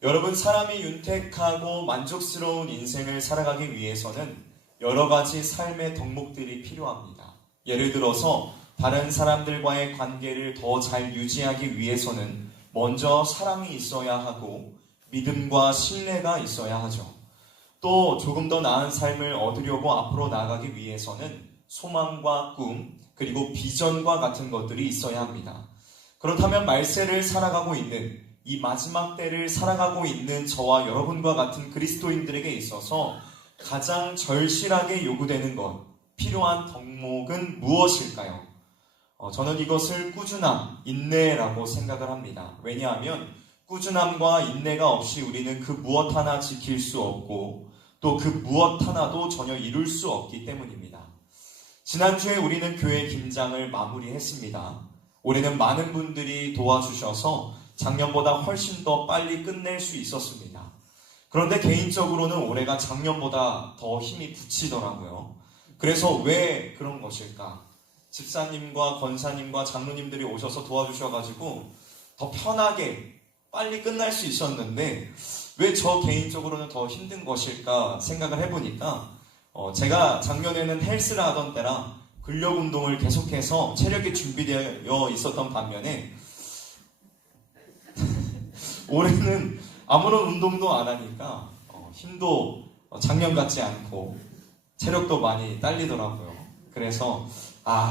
여러분, 사람이 윤택하고 만족스러운 인생을 살아가기 위해서는 여러 가지 삶의 덕목들이 필요합니다. 예를 들어서 다른 사람들과의 관계를 더 잘 유지하기 위해서는 먼저 사랑이 있어야 하고 믿음과 신뢰가 있어야 하죠. 또 조금 더 나은 삶을 얻으려고 앞으로 나아가기 위해서는 소망과 꿈, 그리고 비전과 같은 것들이 있어야 합니다. 그렇다면 말세를 살아가고 있는, 이 마지막 때를 살아가고 있는 저와 여러분과 같은 그리스도인들에게 있어서 가장 절실하게 요구되는 것, 필요한 덕목은 무엇일까요? 저는 이것을 꾸준함, 인내라고 생각을 합니다. 왜냐하면 꾸준함과 인내가 없이 우리는 그 무엇 하나 지킬 수 없고 또 그 무엇 하나도 전혀 이룰 수 없기 때문입니다. 지난주에 우리는 교회 김장을 마무리했습니다. 올해는 많은 분들이 도와주셔서 작년보다 훨씬 더 빨리 끝낼 수 있었습니다. 그런데 개인적으로는 올해가 작년보다 더 힘이 붙이더라고요. 그래서 왜 그런 것일까? 집사님과 권사님과 장로님들이 오셔서 도와주셔가지고 더 편하게 빨리 끝날 수 있었는데 왜 저 개인적으로는 더 힘든 것일까 생각을 해보니까 제가 작년에는 헬스를 하던 때라 근력 운동을 계속해서 체력이 준비되어 있었던 반면에 올해는 아무런 운동도 안 하니까 힘도 작년 같지 않고 체력도 많이 딸리더라고요. 그래서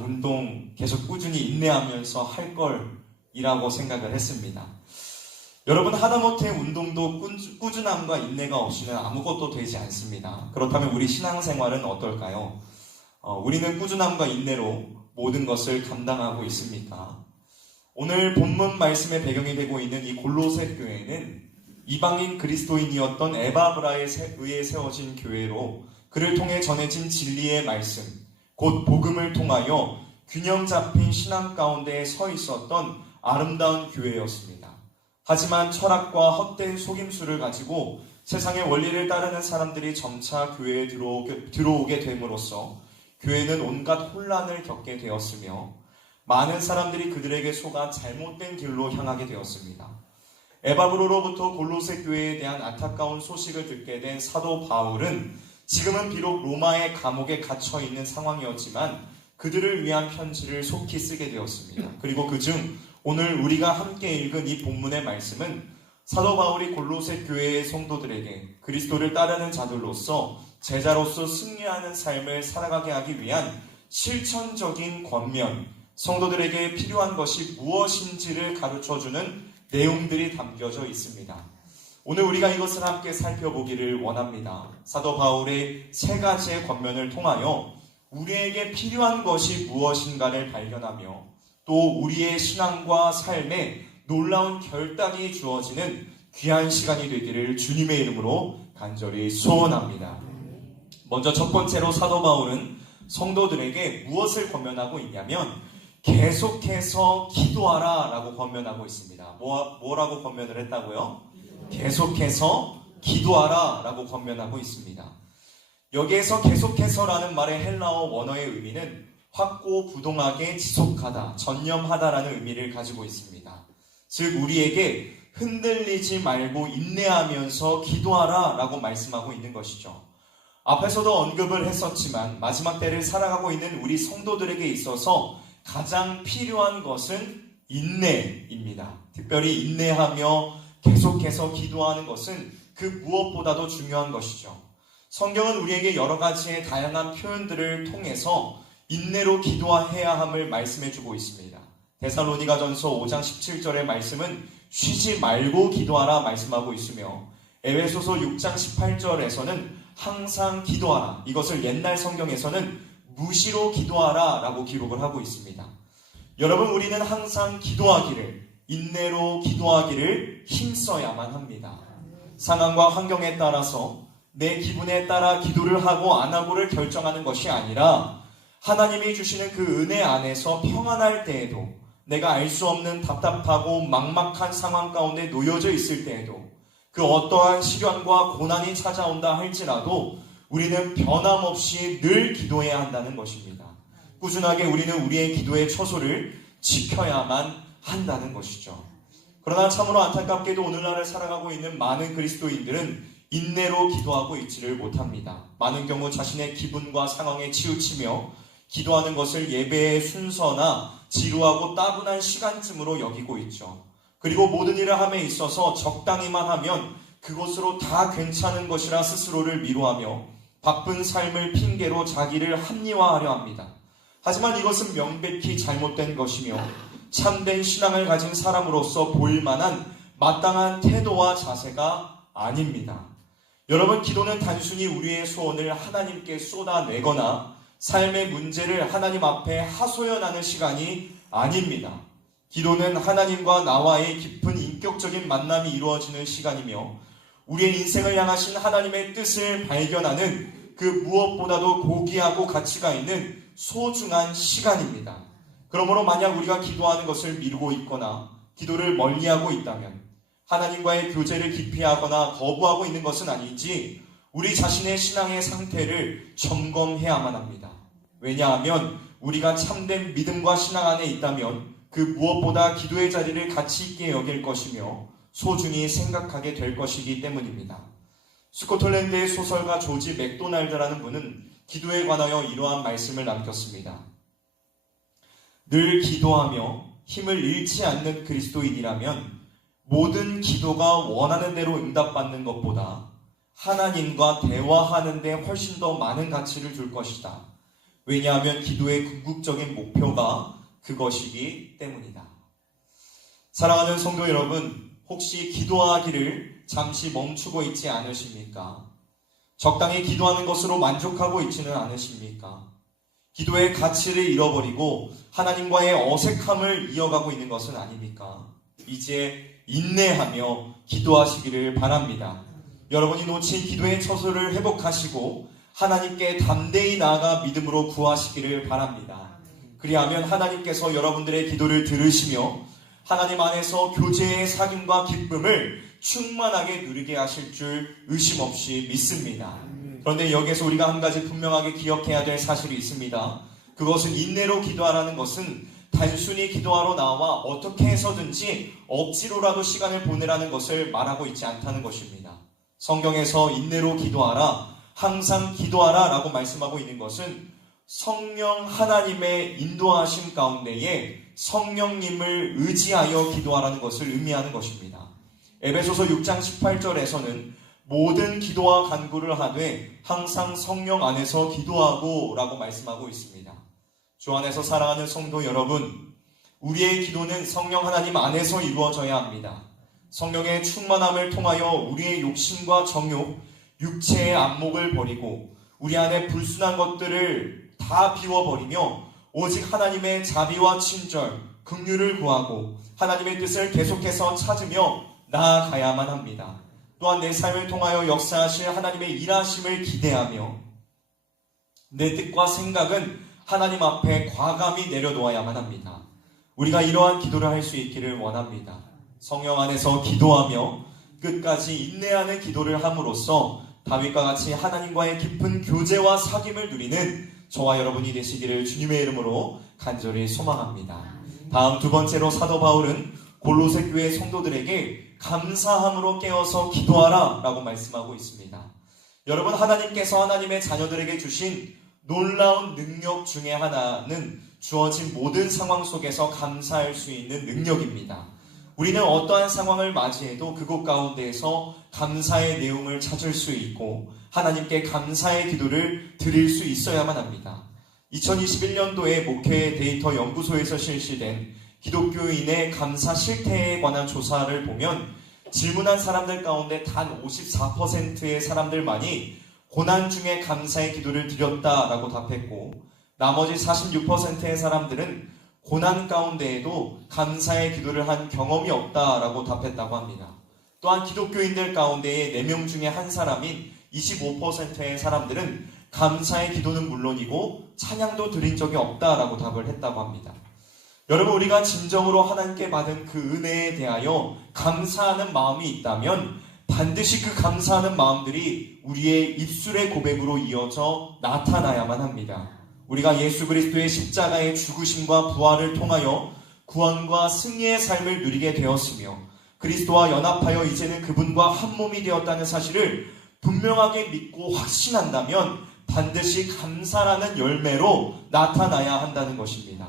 운동 계속 꾸준히 인내하면서 할 걸이라고 생각을 했습니다. 여러분, 하다못해 운동도 꾸준함과 인내가 없이는 아무것도 되지 않습니다. 그렇다면 우리 신앙생활은 어떨까요? 우리는 꾸준함과 인내로 모든 것을 감당하고 있습니까? 오늘 본문 말씀의 배경이 되고 있는 이 골로새 교회는 이방인 그리스도인이었던 에바브라에 의해 세워진 교회로 그를 통해 전해진 진리의 말씀, 곧 복음을 통하여 균형 잡힌 신앙 가운데 서 있었던 아름다운 교회였습니다. 하지만 철학과 헛된 속임수를 가지고 세상의 원리를 따르는 사람들이 점차 교회에 들어오게 됨으로써 교회는 온갖 혼란을 겪게 되었으며 많은 사람들이 그들에게 속아 잘못된 길로 향하게 되었습니다. 에바브로로부터 골로새 교회에 대한 안타까운 소식을 듣게 된 사도 바울은 지금은 비록 로마의 감옥에 갇혀 있는 상황이었지만 그들을 위한 편지를 속히 쓰게 되었습니다. 그리고 그중 오늘 우리가 함께 읽은 이 본문의 말씀은 사도 바울이 골로새 교회의 성도들에게 그리스도를 따르는 자들로서 제자로서 승리하는 삶을 살아가게 하기 위한 실천적인 권면, 성도들에게 필요한 것이 무엇인지를 가르쳐주는 내용들이 담겨져 있습니다. 오늘 우리가 이것을 함께 살펴보기를 원합니다. 사도 바울의 세 가지의 권면을 통하여 우리에게 필요한 것이 무엇인가를 발견하며 또 우리의 신앙과 삶에 놀라운 결단이 주어지는 귀한 시간이 되기를 주님의 이름으로 간절히 소원합니다. 먼저 첫 번째로 사도 바울은 성도들에게 무엇을 권면하고 있냐면 계속해서 기도하라 라고 권면하고 있습니다. 뭐라고 권면을 했다고요? 계속해서 기도하라 라고 권면하고 있습니다. 여기에서 계속해서라는 말의 헬라어 원어의 의미는 확고부동하게 지속하다, 전념하다라는 의미를 가지고 있습니다. 즉 우리에게 흔들리지 말고 인내하면서 기도하라 라고 말씀하고 있는 것이죠. 앞에서도 언급을 했었지만 마지막 때를 살아가고 있는 우리 성도들에게 있어서 가장 필요한 것은 인내입니다. 특별히 인내하며 계속해서 기도하는 것은 그 무엇보다도 중요한 것이죠. 성경은 우리에게 여러 가지의 다양한 표현들을 통해서 인내로 기도해야 함을 말씀해주고 있습니다. 데살로니가전서 5장 17절의 말씀은 쉬지 말고 기도하라 말씀하고 있으며 에베소서 6장 18절에서는 항상 기도하라, 이것을 옛날 성경에서는 무시로 기도하라 라고 기록을 하고 있습니다. 여러분, 우리는 항상 기도하기를, 인내로 기도하기를 힘써야만 합니다. 상황과 환경에 따라서 내 기분에 따라 기도를 하고 안 하고를 결정하는 것이 아니라 하나님이 주시는 그 은혜 안에서 평안할 때에도, 내가 알 수 없는 답답하고 막막한 상황 가운데 놓여져 있을 때에도, 그 어떠한 시련과 고난이 찾아온다 할지라도 우리는 변함없이 늘 기도해야 한다는 것입니다. 꾸준하게 우리는 우리의 기도의 처소를 지켜야만 한다는 것이죠. 그러나 참으로 안타깝게도 오늘날을 살아가고 있는 많은 그리스도인들은 인내로 기도하고 있지를 못합니다. 많은 경우 자신의 기분과 상황에 치우치며 기도하는 것을 예배의 순서나 지루하고 따분한 시간쯤으로 여기고 있죠. 그리고 모든 일을 함에 있어서 적당히만 하면 그것으로 다 괜찮은 것이라 스스로를 위로하며 바쁜 삶을 핑계로 자기를 합리화하려 합니다. 하지만 이것은 명백히 잘못된 것이며 참된 신앙을 가진 사람으로서 보일 만한 마땅한 태도와 자세가 아닙니다. 여러분, 기도는 단순히 우리의 소원을 하나님께 쏟아내거나 삶의 문제를 하나님 앞에 하소연하는 시간이 아닙니다. 기도는 하나님과 나와의 깊은 인격적인 만남이 이루어지는 시간이며 우리의 인생을 향하신 하나님의 뜻을 발견하는 그 무엇보다도 고귀하고 가치가 있는 소중한 시간입니다. 그러므로 만약 우리가 기도하는 것을 미루고 있거나 기도를 멀리하고 있다면 하나님과의 교제를 기피하거나 거부하고 있는 것은 아닌지 우리 자신의 신앙의 상태를 점검해야만 합니다. 왜냐하면 우리가 참된 믿음과 신앙 안에 있다면 그 무엇보다 기도의 자리를 가치 있게 여길 것이며 소중히 생각하게 될 것이기 때문입니다. 스코틀랜드의 소설가 조지 맥도날드라는 분은 기도에 관하여 이러한 말씀을 남겼습니다. 늘 기도하며 힘을 잃지 않는 그리스도인이라면 모든 기도가 원하는 대로 응답받는 것보다 하나님과 대화하는 데 훨씬 더 많은 가치를 줄 것이다. 왜냐하면 기도의 궁극적인 목표가 그것이기 때문이다. 사랑하는 성도 여러분, 혹시 기도하기를 잠시 멈추고 있지 않으십니까? 적당히 기도하는 것으로 만족하고 있지는 않으십니까? 기도의 가치를 잃어버리고 하나님과의 어색함을 이어가고 있는 것은 아닙니까? 이제 인내하며 기도하시기를 바랍니다. 여러분이 놓친 기도의 처소를 회복하시고 하나님께 담대히 나아가 믿음으로 구하시기를 바랍니다. 그리하면 하나님께서 여러분들의 기도를 들으시며 하나님 안에서 교제의 사귐과 기쁨을 충만하게 누리게 하실 줄 의심 없이 믿습니다. 그런데 여기서 우리가 한 가지 분명하게 기억해야 될 사실이 있습니다. 그것은 인내로 기도하라는 것은 단순히 기도하러 나와 어떻게 해서든지 억지로라도 시간을 보내라는 것을 말하고 있지 않다는 것입니다. 성경에서 인내로 기도하라, 항상 기도하라 라고 말씀하고 있는 것은 성령 하나님의 인도하심 가운데에 성령님을 의지하여 기도하라는 것을 의미하는 것입니다. 에베소서 6장 18절에서는 모든 기도와 간구를 하되 항상 성령 안에서 기도하고 라고 말씀하고 있습니다. 주 안에서 사랑하는 성도 여러분, 우리의 기도는 성령 하나님 안에서 이루어져야 합니다. 성령의 충만함을 통하여 우리의 욕심과 정욕, 육체의 안목을 버리고 우리 안에 불순한 것들을 다 비워버리며 오직 하나님의 자비와 친절, 긍휼을 구하고 하나님의 뜻을 계속해서 찾으며 나아가야만 합니다. 또한 내 삶을 통하여 역사하실 하나님의 일하심을 기대하며 내 뜻과 생각은 하나님 앞에 과감히 내려놓아야만 합니다. 우리가 이러한 기도를 할 수 있기를 원합니다. 성령 안에서 기도하며 끝까지 인내하는 기도를 함으로써 다윗과 같이 하나님과의 깊은 교제와 사귐을 누리는 저와 여러분이 되시기를 주님의 이름으로 간절히 소망합니다. 다음 두 번째로 사도 바울은 골로새 교회 성도들에게 감사함으로 깨어서 기도하라 라고 말씀하고 있습니다. 여러분, 하나님께서 하나님의 자녀들에게 주신 놀라운 능력 중에 하나는 주어진 모든 상황 속에서 감사할 수 있는 능력입니다. 우리는 어떠한 상황을 맞이해도 그곳 가운데에서 감사의 내용을 찾을 수 있고 하나님께 감사의 기도를 드릴 수 있어야만 합니다. 2021년도에 목회 데이터 연구소에서 실시된 기독교인의 감사 실태에 관한 조사를 보면 질문한 사람들 가운데 단 54%의 사람들만이 고난 중에 감사의 기도를 드렸다라고 답했고 나머지 46%의 사람들은 고난 가운데에도 감사의 기도를 한 경험이 없다라고 답했다고 합니다. 또한 기독교인들 가운데의 4명 중에 한 사람인 25%의 사람들은 감사의 기도는 물론이고 찬양도 드린 적이 없다라고 답을 했다고 합니다. 여러분, 우리가 진정으로 하나님께 받은 그 은혜에 대하여 감사하는 마음이 있다면 반드시 그 감사하는 마음들이 우리의 입술의 고백으로 이어져 나타나야만 합니다. 우리가 예수 그리스도의 십자가의 죽으심과 부활을 통하여 구원과 승리의 삶을 누리게 되었으며 그리스도와 연합하여 이제는 그분과 한 몸이 되었다는 사실을 분명하게 믿고 확신한다면 반드시 감사라는 열매로 나타나야 한다는 것입니다.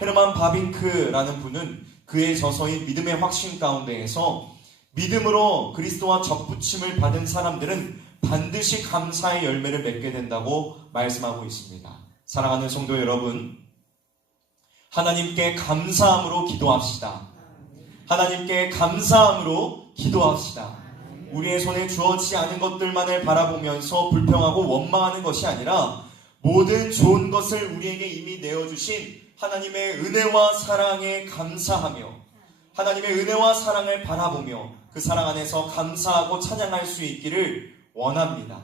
헤르만 바빙크라는 분은 그의 저서인 믿음의 확신 가운데에서 믿음으로 그리스도와 접붙임을 받은 사람들은 반드시 감사의 열매를 맺게 된다고 말씀하고 있습니다. 사랑하는 성도 여러분, 하나님께 감사함으로 기도합시다. 하나님께 감사함으로 기도합시다. 우리의 손에 주어지지 않은 것들만을 바라보면서 불평하고 원망하는 것이 아니라 모든 좋은 것을 우리에게 이미 내어주신 하나님의 은혜와 사랑에 감사하며 하나님의 은혜와 사랑을 바라보며 그 사랑 안에서 감사하고 찬양할 수 있기를 원합니다.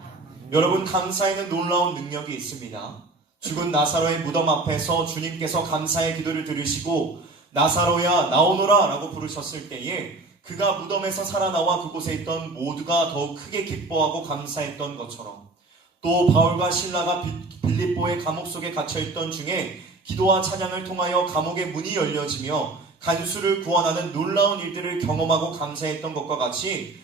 여러분, 감사에는 놀라운 능력이 있습니다. 죽은 나사로의 무덤 앞에서 주님께서 감사의 기도를 들으시고 나사로야 나오너라 라고 부르셨을 때에 그가 무덤에서 살아나와 그곳에 있던 모두가 더욱 크게 기뻐하고 감사했던 것처럼, 또 바울과 실라가 빌립보의 감옥 속에 갇혀있던 중에 기도와 찬양을 통하여 감옥의 문이 열려지며 간수를 구원하는 놀라운 일들을 경험하고 감사했던 것과 같이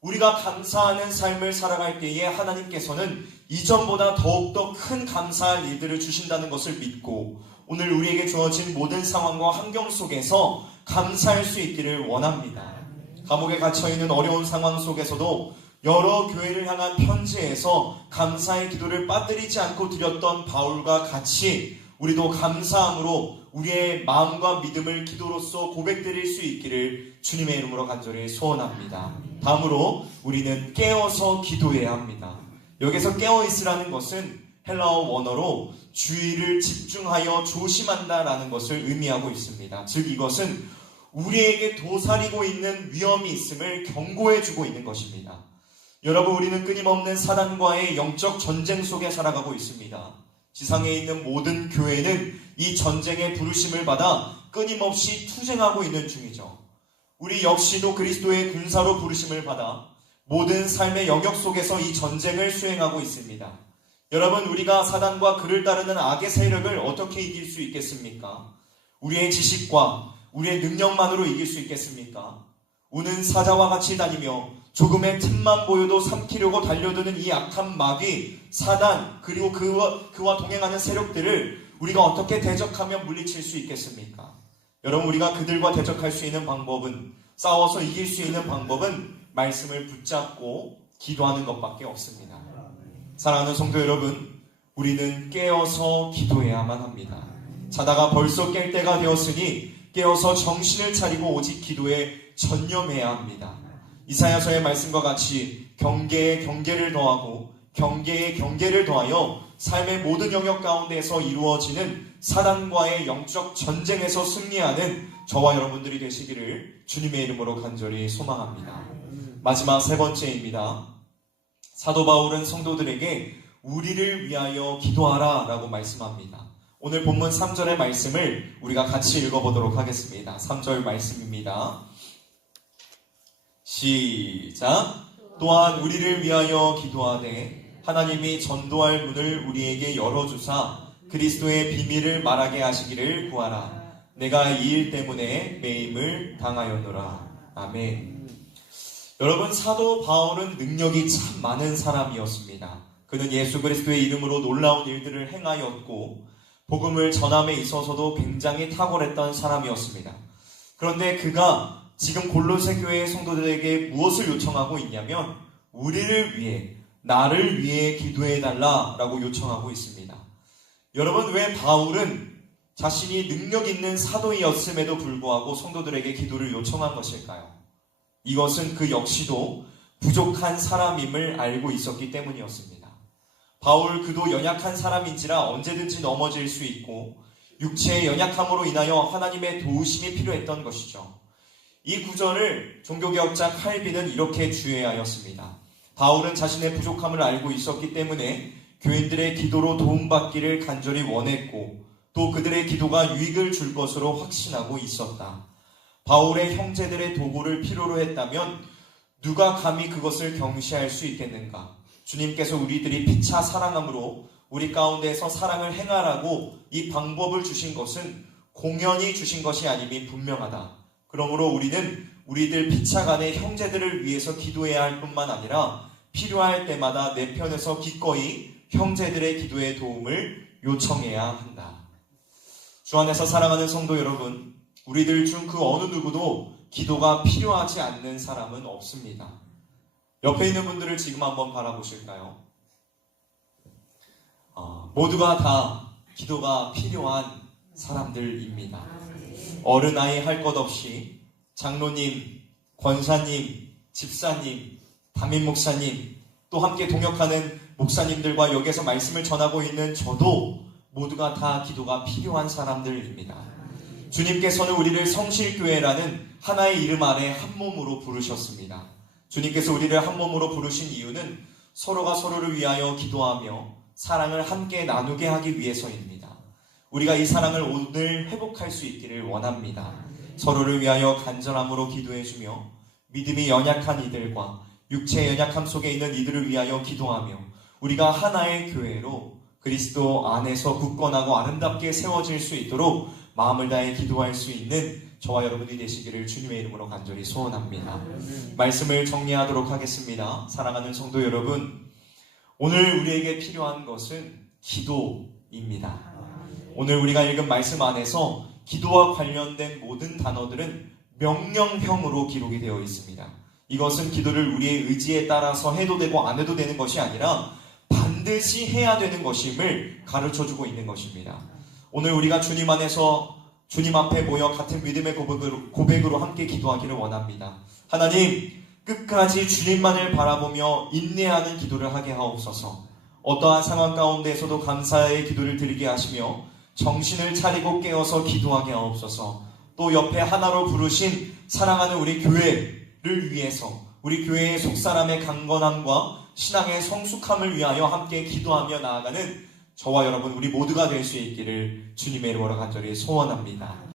우리가 감사하는 삶을 살아갈 때에 하나님께서는 이전보다 더욱더 큰 감사할 일들을 주신다는 것을 믿고 오늘 우리에게 주어진 모든 상황과 환경 속에서 감사할 수 있기를 원합니다. 감옥에 갇혀있는 어려운 상황 속에서도 여러 교회를 향한 편지에서 감사의 기도를 빠뜨리지 않고 드렸던 바울과 같이 우리도 감사함으로 우리의 마음과 믿음을 기도로서 고백드릴 수 있기를 주님의 이름으로 간절히 소원합니다. 다음으로 우리는 깨어서 기도해야 합니다. 여기서 깨어있으라는 것은 헬라어 원어로 주의를 집중하여 조심한다라는 것을 의미하고 있습니다. 즉 이것은 우리에게 도사리고 있는 위험이 있음을 경고해주고 있는 것입니다. 여러분, 우리는 끊임없는 사단과의 영적 전쟁 속에 살아가고 있습니다. 지상에 있는 모든 교회는 이 전쟁의 부르심을 받아 끊임없이 투쟁하고 있는 중이죠. 우리 역시도 그리스도의 군사로 부르심을 받아 모든 삶의 영역 속에서 이 전쟁을 수행하고 있습니다. 여러분, 우리가 사단과 그를 따르는 악의 세력을 어떻게 이길 수 있겠습니까? 우리의 지식과 우리의 능력만으로 이길 수 있겠습니까? 우는 사자와 같이 다니며 조금의 틈만 보여도 삼키려고 달려드는 이 악한 마귀, 사단, 그리고 그와 동행하는 세력들을 우리가 어떻게 대적하며 물리칠 수 있겠습니까? 여러분, 우리가 그들과 대적할 수 있는 방법은, 싸워서 이길 수 있는 방법은 말씀을 붙잡고 기도하는 것밖에 없습니다. 사랑하는 성도 여러분, 우리는 깨어서 기도해야만 합니다. 자다가 벌써 깰 때가 되었으니 깨어서 정신을 차리고 오직 기도에 전념해야 합니다. 이사야서의 말씀과 같이 경계에 경계를 더하고 경계에 경계를 더하여 삶의 모든 영역 가운데에서 이루어지는 사단과의 영적 전쟁에서 승리하는 저와 여러분들이 되시기를 주님의 이름으로 간절히 소망합니다. 마지막 세 번째입니다. 사도 바울은 성도들에게 우리를 위하여 기도하라 라고 말씀합니다. 오늘 본문 3절의 말씀을 우리가 같이 읽어보도록 하겠습니다. 3절 말씀입니다. 시작. 또한 우리를 위하여 기도하되 하나님이 전도할 문을 우리에게 열어주사 그리스도의 비밀을 말하게 하시기를 구하라. 내가 이 일 때문에 매임을 당하였노라. 아멘. 여러분, 사도 바울은 능력이 참 많은 사람이었습니다. 그는 예수 그리스도의 이름으로 놀라운 일들을 행하였고 복음을 전함에 있어서도 굉장히 탁월했던 사람이었습니다. 그런데 그가 지금 골로새 교회의 성도들에게 무엇을 요청하고 있냐면 우리를 위해, 나를 위해 기도해달라라고 요청하고 있습니다. 여러분, 왜 바울은 자신이 능력 있는 사도이었음에도 불구하고 성도들에게 기도를 요청한 것일까요? 이것은 그 역시도 부족한 사람임을 알고 있었기 때문이었습니다. 바울 그도 연약한 사람인지라 언제든지 넘어질 수 있고 육체의 연약함으로 인하여 하나님의 도우심이 필요했던 것이죠. 이 구절을 종교개혁자 칼빈은 이렇게 주의하였습니다. 바울은 자신의 부족함을 알고 있었기 때문에 교인들의 기도로 도움받기를 간절히 원했고 또 그들의 기도가 유익을 줄 것으로 확신하고 있었다. 바울의 형제들의 도구를 필요로 했다면 누가 감히 그것을 경시할 수 있겠는가? 주님께서 우리들이 피차 사랑함으로 우리 가운데서 사랑을 행하라고 이 방법을 주신 것은 공연히 주신 것이 아님이 분명하다. 그러므로 우리는 우리들 피차간의 형제들을 위해서 기도해야 할 뿐만 아니라 필요할 때마다 내 편에서 기꺼이 형제들의 기도의 도움을 요청해야 한다. 주 안에서 사랑하는 성도 여러분, 우리들 중 그 어느 누구도 기도가 필요하지 않는 사람은 없습니다. 옆에 있는 분들을 지금 한번 바라보실까요? 모두가 다 기도가 필요한 사람들입니다. 어른아이 할 것 없이 장로님, 권사님, 집사님, 담임 목사님, 또 함께 동역하는 목사님들과 여기에서 말씀을 전하고 있는 저도 모두가 다 기도가 필요한 사람들입니다. 주님께서는 우리를 성실교회라는 하나의 이름 아래 한 몸으로 부르셨습니다. 주님께서 우리를 한 몸으로 부르신 이유는 서로가 서로를 위하여 기도하며 사랑을 함께 나누게 하기 위해서입니다. 우리가 이 사랑을 오늘 회복할 수 있기를 원합니다. 서로를 위하여 간절함으로 기도해주며 믿음이 연약한 이들과 육체의 연약함 속에 있는 이들을 위하여 기도하며 우리가 하나의 교회로 그리스도 안에서 굳건하고 아름답게 세워질 수 있도록 마음을 다해 기도할 수 있는 저와 여러분이 되시기를 주님의 이름으로 간절히 소원합니다. 말씀을 정리하도록 하겠습니다. 사랑하는 성도 여러분, 오늘 우리에게 필요한 것은 기도입니다. 오늘 우리가 읽은 말씀 안에서 기도와 관련된 모든 단어들은 명령형으로 기록이 되어 있습니다. 이것은 기도를 우리의 의지에 따라서 해도 되고 안 해도 되는 것이 아니라 반드시 해야 되는 것임을 가르쳐주고 있는 것입니다. 오늘 우리가 주님 안에서 주님 앞에 모여 같은 믿음의 고백으로 함께 기도하기를 원합니다. 하나님, 끝까지 주님만을 바라보며 인내하는 기도를 하게 하옵소서. 어떠한 상황 가운데에서도 감사의 기도를 드리게 하시며 정신을 차리고 깨어서 기도하게 하옵소서. 또 옆에 하나로 부르신 사랑하는 우리 교회를 위해서 우리 교회의 속사람의 강건함과 신앙의 성숙함을 위하여 함께 기도하며 나아가는 저와 여러분 우리 모두가 될 수 있기를 주님의 이름으로 간절히 소원합니다.